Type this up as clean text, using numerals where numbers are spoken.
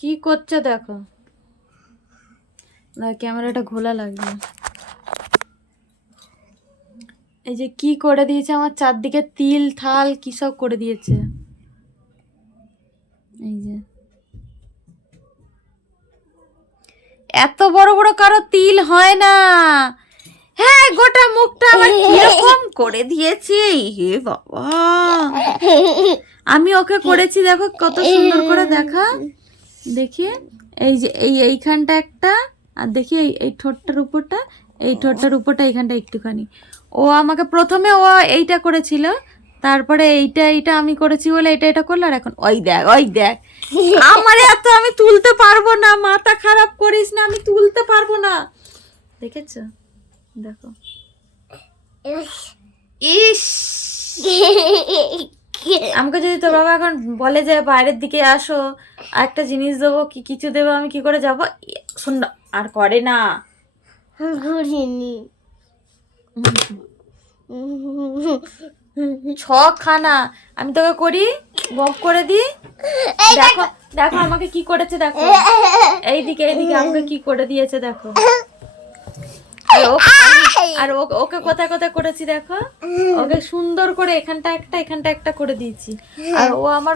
কি করছে দেখো, না ক্যামেরাটা ঘোলা লাগবে। এই যে কি করে দিয়েছে আমার চারদিকে, তিল থাল কি সব করে দিয়েছে। এই যে এত বড় বড় কারো তিল হয় না। হ্যাঁ, গোটা মুখটা আমার কিরকম করে দিয়েছে। হে বাবা, আমি ওকে করেছি দেখো কত সুন্দর করে, দেখা দেখি। এই যে এইখানটা একটা, আর দেখি এই ঠোঁটটার উপরটা, এই ঠোঁটটার উপরটা এইখানটা একটুখানি। ও আমাকে প্রথমে ও এইটা করেছিল, তারপরে এইটা আমি করেছি বলে এটা করলো, আর এখন ওই দেখ আমার এত আমি তুলতে পারবো না, মাথা খারাপ করিস না, আমি তুলতে পারবো না। দেখেছো, দেখো ইস। আমাকে যদি তোর বাবা এখন বলে যে বাইরের দিকে আসো, আর একটা জিনিস দেবো কি কিছু দেবো, আমি কি করে যাবো? শোন না, আর করে না। ছক খানা আমি তোকে করি, বক করে দি। দেখো দেখো আমাকে কি করেছে, দেখো এইদিকে আমাকে কি করে দিয়েছে দেখো। আর ওকে কোথায় কোথায় করেছি দেখো, ওকে সুন্দর করে এখানটা একটা করে দিয়েছি, আর ও আমার